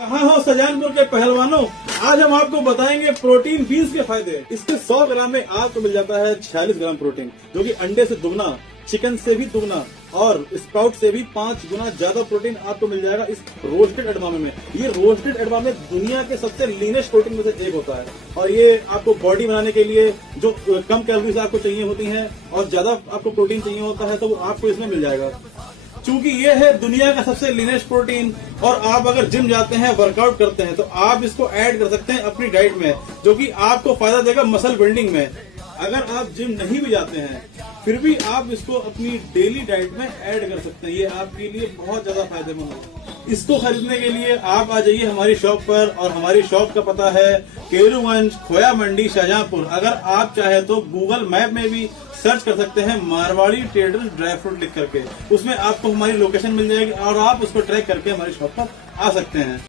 कहाँ हो सजानपुर के पहलवानों, आज हम आपको बताएंगे प्रोटीन बीन्स के फायदे। इसके 100 ग्राम में आपको मिल जाता है 46 ग्राम प्रोटीन, जो कि अंडे से दुगना, चिकन से भी दुगना और स्प्राउट से भी 5 गुना ज्यादा प्रोटीन आपको मिल जाएगा इस रोस्टेड एडमामे में। ये रोस्टेड एडमामे दुनिया के सबसे लीनेस्ट प्रोटीन में से एक होता है और ये आपको बॉडी बनाने के लिए जो कम कैलोरीज आपको चाहिए होती हैं और ज्यादा आपको प्रोटीन चाहिए होता है तो वो आपको इसमें मिल जाएगा। चूंकि ये है दुनिया का सबसे लीनेस्ट प्रोटीन और आप अगर जिम जाते हैं, वर्कआउट करते हैं तो आप इसको ऐड कर सकते हैं अपनी डाइट में, जो कि आपको फायदा देगा मसल बिल्डिंग में। अगर आप जिम नहीं भी जाते हैं फिर भी आप इसको अपनी डेली डाइट में ऐड कर सकते हैं, ये आपके लिए बहुत ज्यादा फायदेमंद है। इसको खरीदने के लिए आप आ जाइए हमारी शॉप पर और हमारी शॉप का पता है केरूगंज, खोया मंडी, शाहजहांपुर। अगर आप चाहे तो गूगल मैप में भी सर्च कर सकते हैं मारवाड़ी ट्रेडर्स ड्राई फ्रूट लिख करके, उसमें आपको हमारी लोकेशन मिल जाएगी और आप उसको ट्रैक करके हमारी शॉप पर आ सकते हैं।